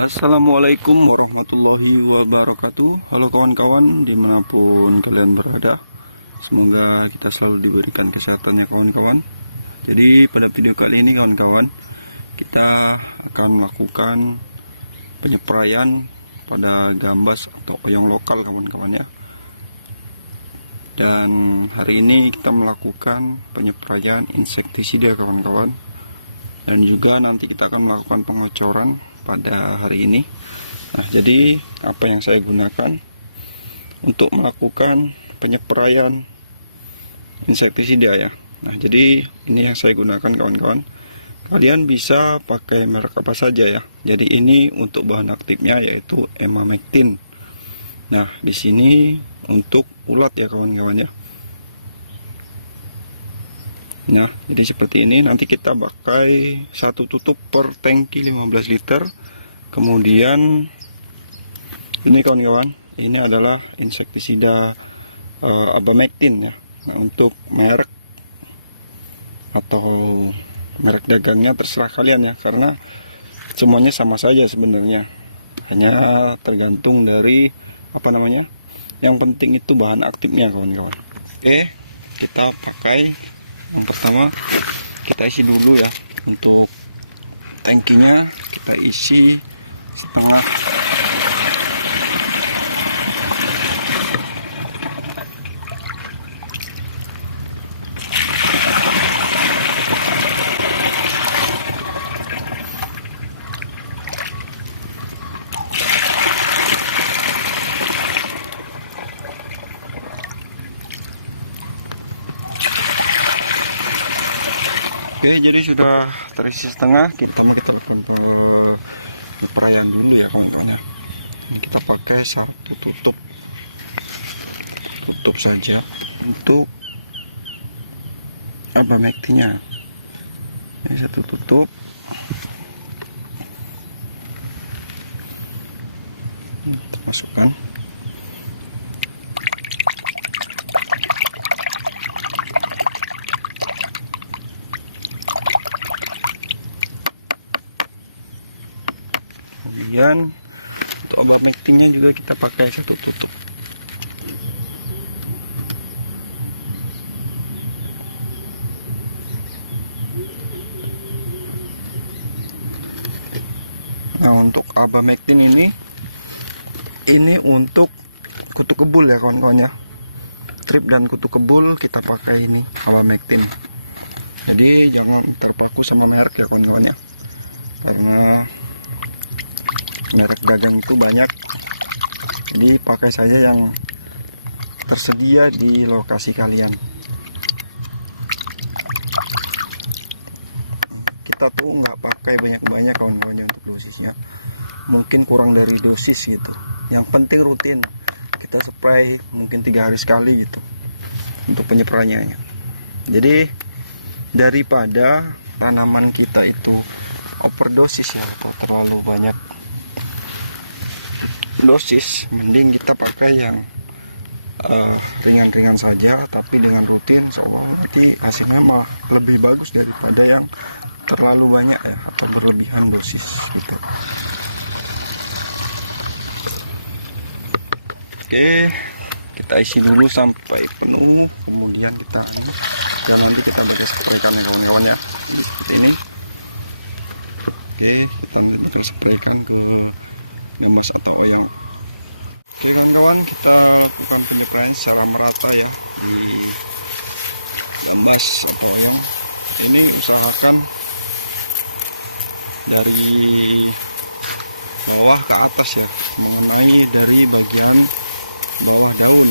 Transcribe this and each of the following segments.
Assalamualaikum warahmatullahi wabarakatuh. Halo kawan-kawan dimanapun kalian berada, semoga kita selalu diberikan kesehatan ya kawan-kawan. Jadi pada video kali ini kawan-kawan, kita akan melakukan penyepraian pada gambas atau oyong lokal kawan-kawan ya. Dan hari ini kita melakukan penyepraian insektisida kawan-kawan, dan juga nanti kita akan melakukan pengocoran pada hari ini. Nah, jadi apa yang saya gunakan untuk melakukan penyepraian insektisida ya. Nah, jadi ini yang saya gunakan kawan-kawan. Kalian bisa pakai merek apa saja ya. Jadi ini untuk bahan aktifnya yaitu emamectin. Nah, di sini untuk ulat ya kawan-kawan ya. Nah, jadi seperti ini. Nanti kita pakai satu tutup per tangki 15 liter. Kemudian ini kawan-kawan, ini adalah insektisida abamectin ya. Nah, untuk merek atau merek dagangnya terserah kalian ya, karena semuanya sama saja sebenarnya. Hanya tergantung dari apa namanya. Yang penting itu bahan aktifnya kawan-kawan. Oke, kita pakai. Yang pertama kita isi dulu ya, untuk tangkinya kita isi setengah. Oke, jadi sudah terisi setengah. Kita lakukan penyepraian dulu ya kawan-kawan ya. Ini kita pakai satu tutup saja untuk abamectinnya. Ini satu tutup. Kita masukkan. Kemudian untuk abamectinnya juga kita pakai satu tutup. Nah, untuk abamectin ini untuk kutu kebul ya kawan-kawan ya. Trip dan kutu kebul kita pakai ini abamectin. Jadi jangan terpaku sama merek ya kawan-kawan ya, karena merek dagang itu banyak. Jadi pakai saja yang tersedia di lokasi kalian. Kita tuh nggak pakai banyak-banyak kawan-kawannya untuk dosisnya. Mungkin kurang dari dosis gitu. Yang penting rutin kita spray mungkin 3 hari sekali gitu untuk penyepraiannya. Jadi daripada tanaman kita itu overdosis ya, atau terlalu banyak dosis, mending kita pakai yang ringan-ringan saja, tapi dengan rutin, insyaallah nanti hasilnya malah lebih bagus daripada yang terlalu banyak ya, atau berlebihan dosis gitu. Oke, kita isi dulu sampai penuh, kemudian kita dan nanti kita bisa spraykan kawan-kawan ya, seperti ini. Oke, kita akan spraykan ke gambas atau oyong. Oke kawan-kawan, kita lakukan penyepraian secara merata ya di gambas atau oyong. Ini usahakan dari bawah ke atas ya, mengenai dari bagian bawah daun.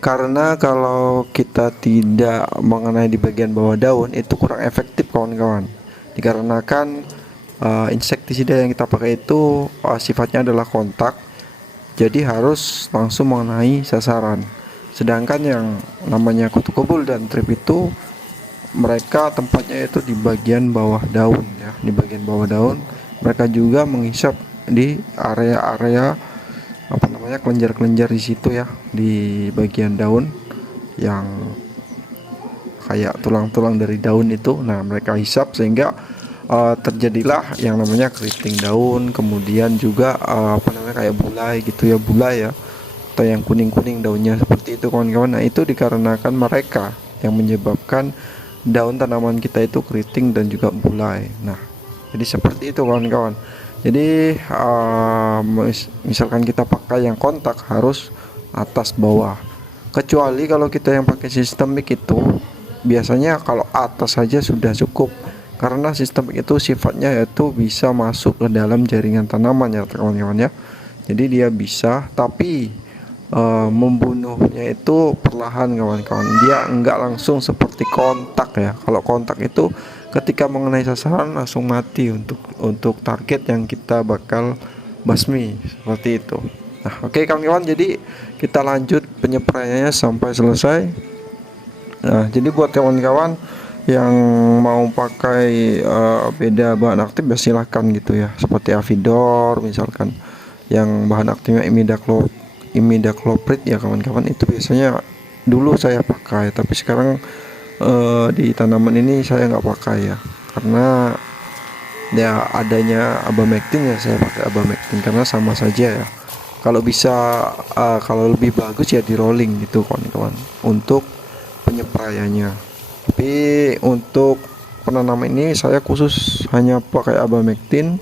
Karena kalau kita tidak mengenai di bagian bawah daun itu kurang efektif kawan-kawan. Dikarenakan insektisida yang kita pakai itu sifatnya adalah kontak, jadi harus langsung mengenai sasaran. Sedangkan yang namanya kutu kebul dan trip itu mereka tempatnya itu di bagian bawah daun ya. Di bagian bawah daun mereka juga menghisap di area-area apa namanya, kelenjar-kelenjar di situ ya, di bagian daun yang kayak tulang-tulang dari daun itu. Nah, mereka hisap sehingga terjadilah yang namanya keriting daun, kemudian juga kayak bulai gitu ya, bulai ya, atau yang kuning-kuning daunnya seperti itu kawan-kawan. Nah itu dikarenakan mereka yang menyebabkan daun tanaman kita itu keriting dan juga bulai. Nah jadi seperti itu kawan-kawan. Jadi misalkan kita pakai yang kontak harus atas bawah, kecuali kalau kita yang pakai sistemik itu biasanya kalau atas saja sudah cukup, karena sistem itu sifatnya yaitu bisa masuk ke dalam jaringan tanaman ya kawan-kawan ya. Jadi dia bisa, tapi membunuhnya itu perlahan kawan-kawan, dia enggak langsung seperti kontak ya. Kalau kontak itu ketika mengenai sasaran langsung mati untuk target yang kita bakal basmi seperti itu. Nah oke kawan-kawan, jadi kita lanjut penyepraiannya sampai selesai. Nah jadi buat kawan-kawan yang mau pakai beda bahan aktif ya silahkan gitu ya, seperti Avidor misalkan yang bahan aktifnya imidacloprid ya kawan-kawan. Itu biasanya dulu saya pakai, tapi sekarang di tanaman ini saya nggak pakai ya, karena ya adanya abamectin ya saya pakai abamectin karena sama saja ya. Kalau bisa kalau lebih bagus ya di rolling gitu kawan-kawan untuk penyepraiannya. Tapi untuk penanaman ini saya khusus hanya pakai abamectin,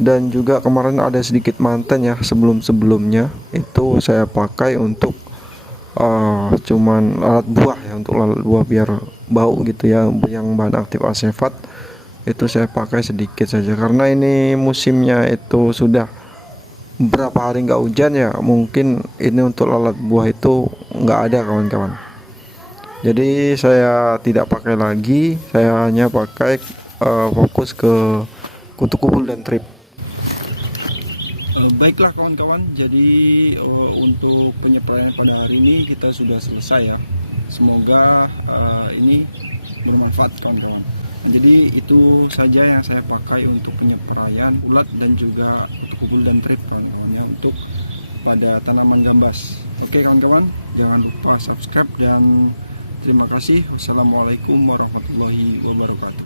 dan juga kemarin ada sedikit mantan ya sebelumnya itu saya pakai untuk cuman lalat buah ya, untuk lalat buah biar bau gitu ya, yang bahan aktif asefat itu saya pakai sedikit saja karena ini musimnya itu sudah beberapa hari nggak hujan ya, mungkin ini untuk lalat buah itu nggak ada kawan-kawan. Jadi saya tidak pakai lagi, saya hanya pakai fokus ke kutu kubul dan trip. Baiklah kawan-kawan, jadi untuk penyepraian pada hari ini kita sudah selesai ya. Semoga ini bermanfaat kawan-kawan. Jadi itu saja yang saya pakai untuk penyepraian ulat dan juga kutu kubul dan trip kawan-kawan ya, untuk pada tanaman gambas. Oke kawan-kawan, jangan lupa subscribe dan terima kasih. Wassalamualaikum warahmatullahi wabarakatuh.